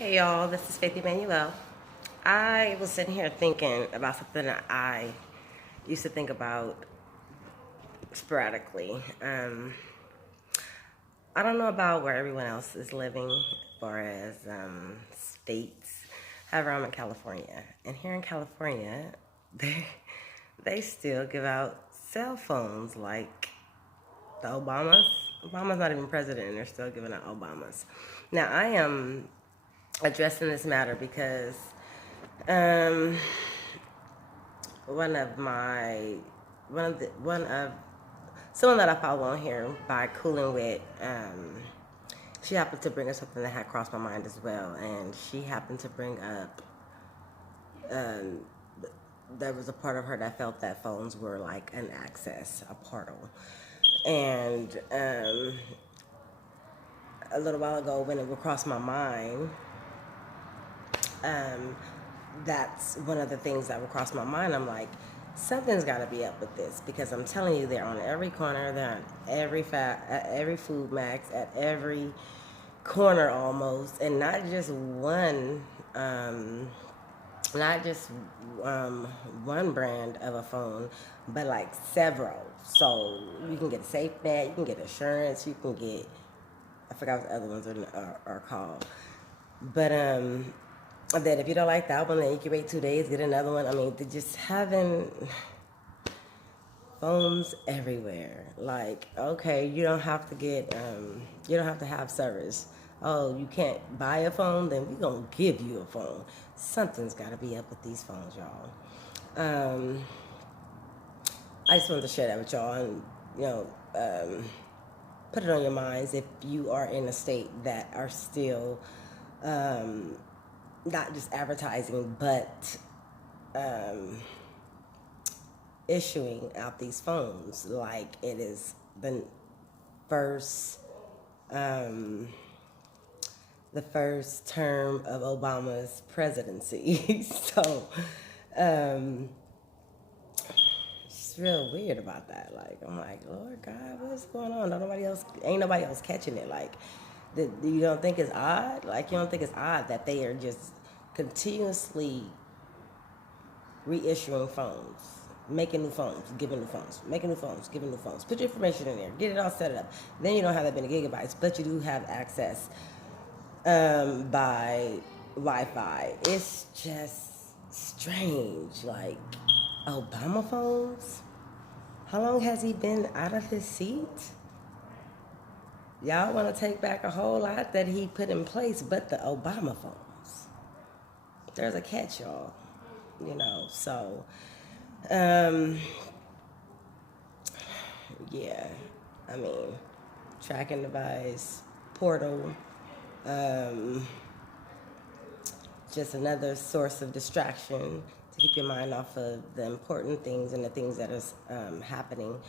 Hey y'all, this is Faith Emmanuel. I was sitting here thinking about something that I used to think about sporadically. I don't know about where everyone else is living as far as states. However, I'm in California. And here in California, they still give out cell phones like the Obamas. Obama's not even president and they're still giving out Obamas. Now, I am addressing this matter because um, one of my one of someone that I follow on here by Cooling With, she happened to bring up something that had crossed my mind as well, and she happened to bring up um, there was a part of her that felt that phones were like an access, a portal, and a little while ago when it would cross my mind, um, that's one of the things that would cross my mind. I'm like, something's got to be up with this because I'm telling you, they're on every corner. They're on at every food max, at every corner almost, and not just one. Not just one brand of a phone, but like several. So you can get a safe net, you can get assurance, you can get, I forgot what the other ones are called. But that if you don't like that one, then you can wait 2 days, get another one. I mean, they're just having phones everywhere. Like, okay, you don't have to get, you don't have to have service. Oh, you can't buy a phone? Then we're going to give you a phone. Something's got to be up with these phones, y'all. I just wanted to share that with y'all and, you know, put it on your minds if you are in a state that are still not just advertising, but issuing out these phones like it is the first um, the first term of Obama's presidency. So it's real weird about that. Like, I'm like, Lord God, what's going on? Ain't nobody else catching it. Like, you don't think it's odd? Like, you don't think it's odd that they are just continuously reissuing phones, making new phones, giving new phones, making new phones, giving new phones. Put your information in there, get it all set up. Then you don't have that many gigabytes, but you do have access by Wi-Fi. It's just strange. Like, Obama phones? How long has he been out of his seat? Y'all want to take back a whole lot that he put in place, but the Obama phones. There's a catch, y'all. You know, so yeah, I mean, tracking device, portal, just another source of distraction to keep your mind off of the important things and the things that are happening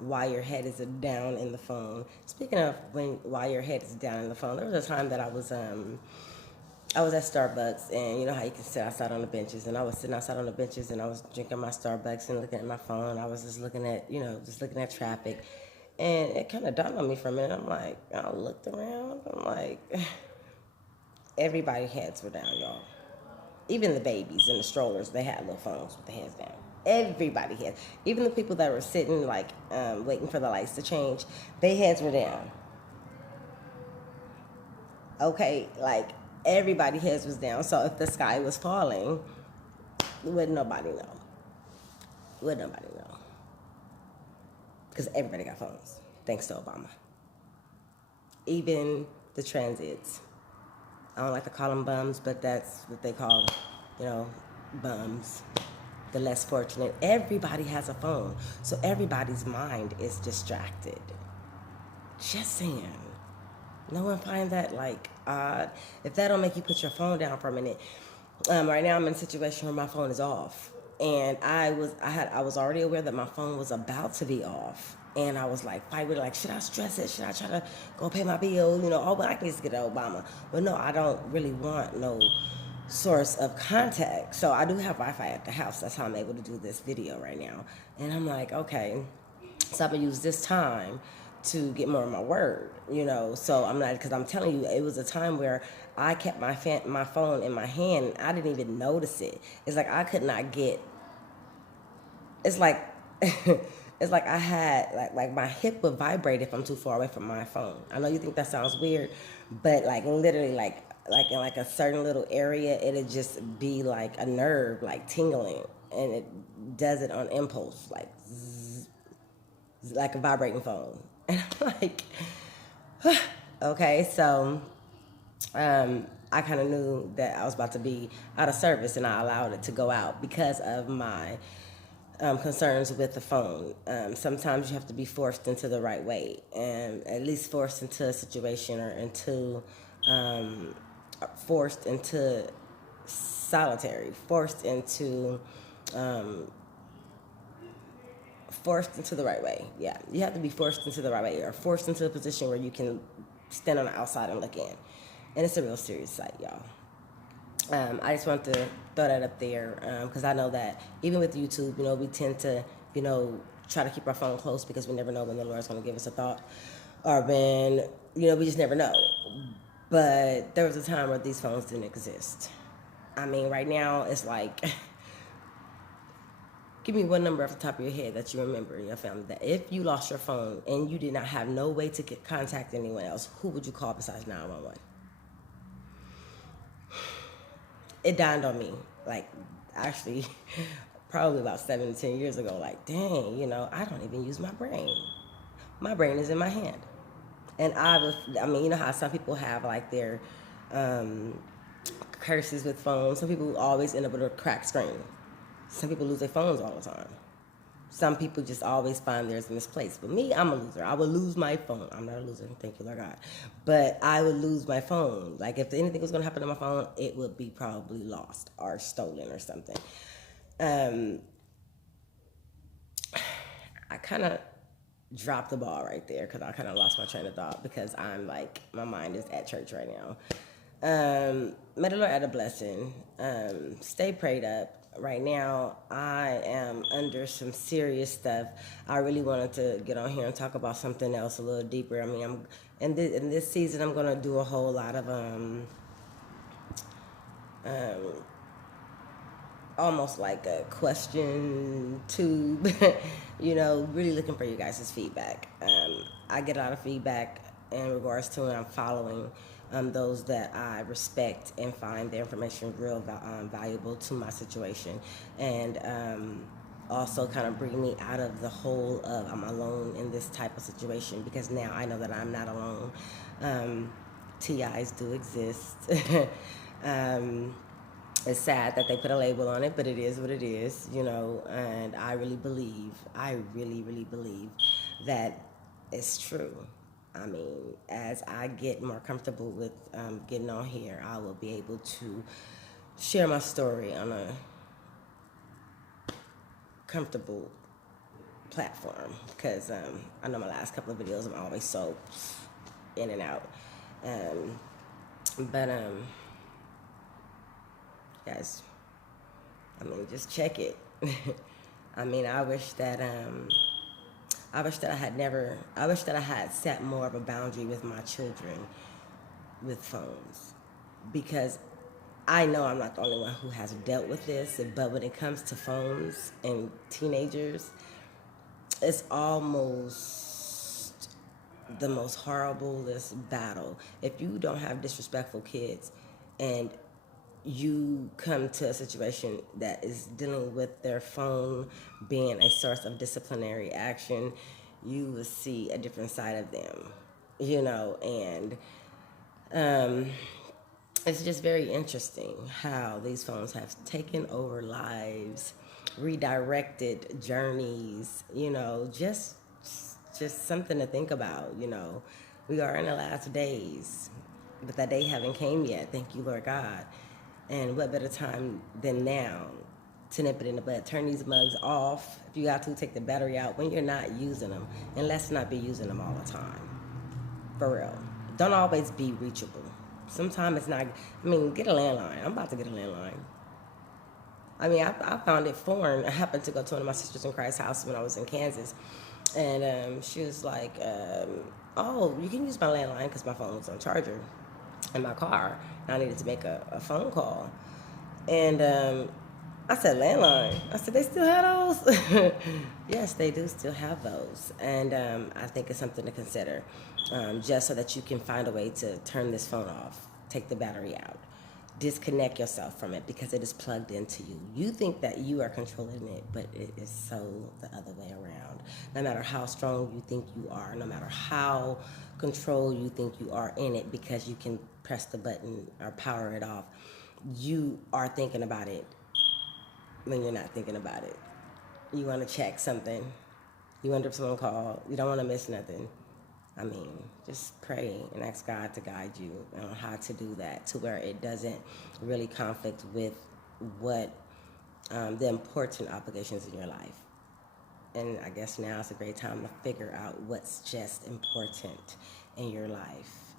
while your head is down in the phone. Speaking of while your head is down in the phone, there was a time that I was at Starbucks, and you know how you can sit outside on the benches, and I was sitting outside on the benches, and I was drinking my Starbucks and looking at my phone. I was just looking at, just looking at traffic, and it kind of dawned on me for a minute. I'm like, I looked around. I'm like, everybody's heads were down, y'all. Even the babies in the strollers, they had little phones with the heads down. Everybody had. Even the people that were sitting, like, waiting for the lights to change, their heads were down. Okay, like, everybody heads was down. So if the sky was falling, wouldn't nobody know. Wouldn't nobody know. Because everybody got phones, thanks to Obama. Even the transits. I don't like to call them bums, but that's what they call, bums. The less fortunate. Everybody has a phone. So everybody's mind is distracted. Just saying. No one find that like odd. If that don't make you put your phone down for a minute. Right now I'm in a situation where my phone is off. And I was already aware that my phone was about to be off. And I was like, fight with it, like, should I stress it? Should I try to go pay my bill? But I can just get an Obama. But no, I don't really want no source of contact. So I do have Wi-Fi at the house. That's how I'm able to do this video right now. And I'm like, okay. So I'm going to use this time to get more of my word, you know. So I'm not, because I'm telling you, it was a time where I kept my phone in my hand. I didn't even notice it. It's like I could not get. It's like it's like I had like my hip would vibrate if I'm too far away from my phone. I know you think that sounds weird, but like literally like in like a certain little area, it'd just be like a nerve like tingling, and it does it on impulse, like a vibrating phone. And I'm like, okay, so I kind of knew that I was about to be out of service, and I allowed it to go out because of my concerns with the phone. Sometimes you have to be forced into the right way, and at least forced into a situation or um, forced into solitary, forced into the right way. Yeah, you have to be forced into the right way, or forced into a position where you can stand on the outside and look in. And it's a real serious sight, y'all. I just want to throw that up there because I know that even with YouTube, you know, we tend to, you know, try to keep our phone close because we never know when the Lord's going to give us a thought, or when, you know, we just never know. But there was a time where these phones didn't exist. I mean, right now it's like, give me one number off the top of your head that you remember in your family that if you lost your phone and you did not have no way to contact anyone else, who would you call besides 911? It dawned on me, like, actually, probably about 7 to 10 years ago, like, dang, you know, I don't even use my brain. My brain is in my hand. And I mean, you know how some people have, like, their curses with phones. Some people always end up with a cracked screen. Some people lose their phones all the time. Some people just always find theirs misplaced. But me, I'm a loser. I would lose my phone. I'm not a loser, thank you, Lord God. But I would lose my phone. Like, if anything was going to happen to my phone, it would be probably lost or stolen or something. I kind of dropped the ball right there because I kind of lost my train of thought because I'm like, my mind is at church right now. May the Lord add a blessing. Stay prayed up. Right now, I am under some serious stuff. I really wanted to get on here and talk about something else a little deeper. I mean, in this season, I'm gonna do a whole lot of almost like a question tube, you know, really looking for you guys' feedback. I get a lot of feedback in regards to when I'm following those that I respect and find their information real valuable to my situation, and also kind of bring me out of the hole of I'm alone in this type of situation, because now I know that I'm not alone. TIs do exist. It's sad that they put a label on it, but it is what it is, you know, and I really really believe that it's true. I mean, as I get more comfortable with getting on here, I will be able to share my story on a comfortable platform, because I know my last couple of videos I'm always so in and out. But guys, I mean, just check it. I mean, I wish that I wish that I had set more of a boundary with my children with phones, because I know I'm not the only one who has dealt with this, but when it comes to phones and teenagers, it's almost the most horriblest battle. If you don't have disrespectful kids and you come to a situation that is dealing with their phone being a source of disciplinary action, you will see a different side of them, you know, and it's just very interesting how these phones have taken over lives, redirected journeys, you know, just something to think about, you know. We are in the last days, but that day haven't came yet. Thank you, Lord God. And what better time than now to nip it in the bud? Turn these mugs off. If you got to, take the battery out when you're not using them. And let's not be using them all the time. For real. Don't always be reachable. Sometimes it's not. I mean, get a landline. I'm about to get a landline. I mean, I found it foreign. I happened to go to one of my sisters in Christ's house when I was in Kansas. And she was like, oh, you can use my landline because my phone was on charger in my car. And I needed to make a phone call. And I said, landline. I said, they still have those? Yes, they do still have those. And I think it's something to consider, just so that you can find a way to turn this phone off, take the battery out, disconnect yourself from it because it is plugged into you. You think that you are controlling it, but it is so the other way around. No matter how strong you think you are, no matter how controlled you think you are in it, because you can press the button or power it off, you are thinking about it when you're not thinking about it. You want to check something. You wonder if someone called. You don't want to miss nothing. I mean, just pray and ask God to guide you on how to do that to where it doesn't really conflict with what the important obligations in your life. And I guess now is a great time to figure out what's just important in your life.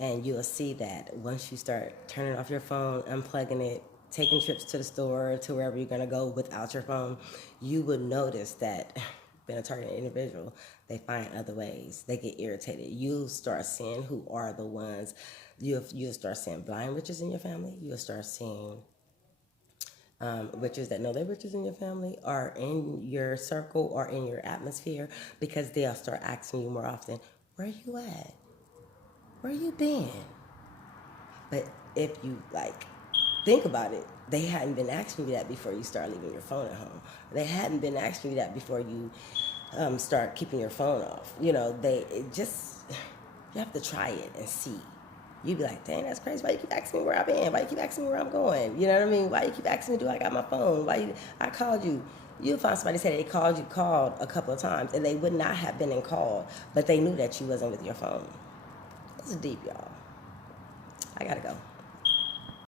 And you'll see that once you start turning off your phone, unplugging it, taking trips to the store, to wherever you're gonna go without your phone, you would notice that being a target individual, they find other ways. They get irritated. You'll start seeing who are the ones. You'll start seeing blind witches in your family. You'll start seeing witches that know they're witches in your family are in your circle or in your atmosphere, because they'll start asking you more often, where you at? Where you been? But if you like think about it, they hadn't been asking you that before you start leaving your phone at home. They hadn't been asking you that before you start keeping your phone off. You know, you have to try it and see. You'd be like, dang, that's crazy. Why you keep asking me where I've been? Why you keep asking me where I'm going? You know what I mean? Why you keep asking me, do I got my phone? I called you. You'll find somebody say they called a couple of times, and they would not have been in call, but they knew that you wasn't with your phone. That's deep, y'all. I gotta go.